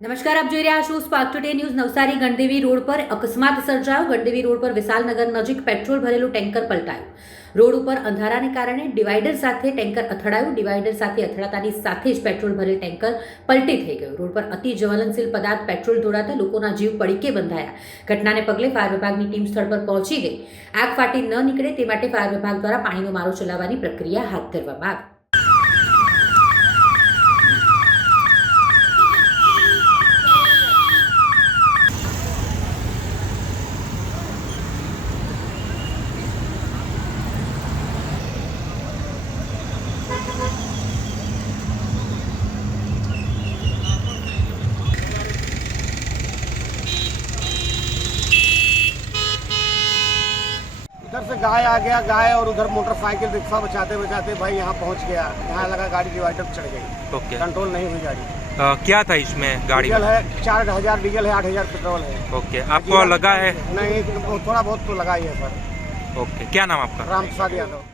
નમસ્કાર, આપ જોઈ રહ્યા છો spark today news. Navsari Gandevi રોડ પર અકસ્માત સર્જાયો. ગણદેવી રોડ પર વિશાલનગર નજીક પેટ્રોલ ભરેલું ટેન્કર પલટાયું. રોડ ઉપર અંધારાને કારણે ડિવાઈડર સાથે ટેન્કર અથડાયું. ડિવાઈડર સાથે અથડાતાની સાથે જ પેટ્રોલ ભરેલ ટેન્કર પલટી થઈ ગયું. રોડ પર અતિ જ્વલનશીલ પદાર્થ પેટ્રોલ ઢોળાતા લોકોના જીવ પડીકે બંધાયા. ઘટનાને પગલે ફાયર વિભાગની ટીમ સ્થળ પર પહોંચી ગઈ. આગ ફાટી ન નીકળે તે માટે ફાયર વિભાગ દ્વારા પાણીનો મારો ચલાવવાની પ્રક્રિયા હાથ ધરવામાં આવી. इधर से गाय आ गया, गाय और उधर मोटरसाइकिल रिक्शा बचाते बचाते भाई यहाँ पहुँच गया. यहाँ लगा गाड़ी डिवाइडर पे चढ़ गई. ओके. कंट्रोल नहीं हुई गाड़ी. क्या था इसमें गाड़ी डीजल में? है 4000 डीजल है, 8000 पेट्रोल है. ओके. आपको लगा है? नहीं, थोड़ा बहुत तो लगा ही है सर. ओके. क्या नाम आपका? राम प्रसाद यादव.